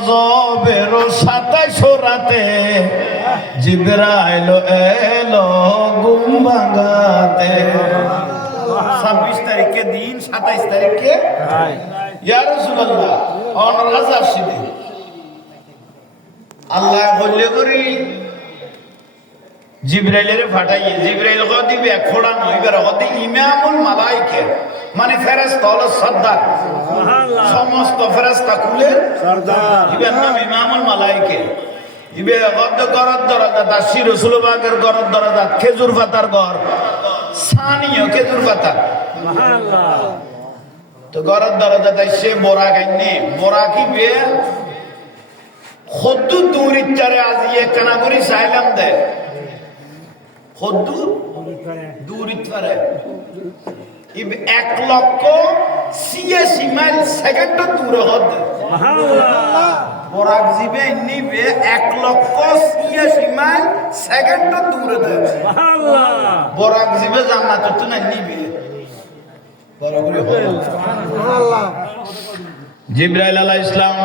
রজবের 27 রাতে জিবরাইল এলো ঘুম ভাঙাতে। 26 তারিখে দিন, 27 তারিখে ইয়া রাসূলুল্লাহ অনরাজ আসিবে। আল্লাহ বললে করি জিবরাইলের ফাটাইয়ে, জিবরাইল দিবে এক ফোড়া নয়, এবার হতে ইমামুল মালাইকা মানে ফেরেশতা হলো সর্দার, সমস্ত ফেরেশতা কুলের সর্দার, ইবার নাম ইমামুল মালাইকা। ইবে গদ গরদ দরজা তাসি রাসূল পাকের গরদ দরজা খেজুর পাতার ঘর, সানিও খেজুর পাতা সুবহানাল্লাহ। তো গরদ দরজা তাইছে বড়া গাইনে, বড়া কি বে খদ্দু দূরিচারে আজিয়ে কানাগরি সাইলাম দে, খদ্দু দূরিচারে ইব 1,86 মাইল সেকেন্ড দূরে হদ সুবহানাল্লাহ। বরাক জিবে নিবে 1,86 মাইল সেকেন্ড দূরে দে সুবহানাল্লাহ। বরাক জিবে জান্নাত তো না নিবে বড় করে সুবহানাল্লাহ। জিবরাইল আলাইহিস সালাম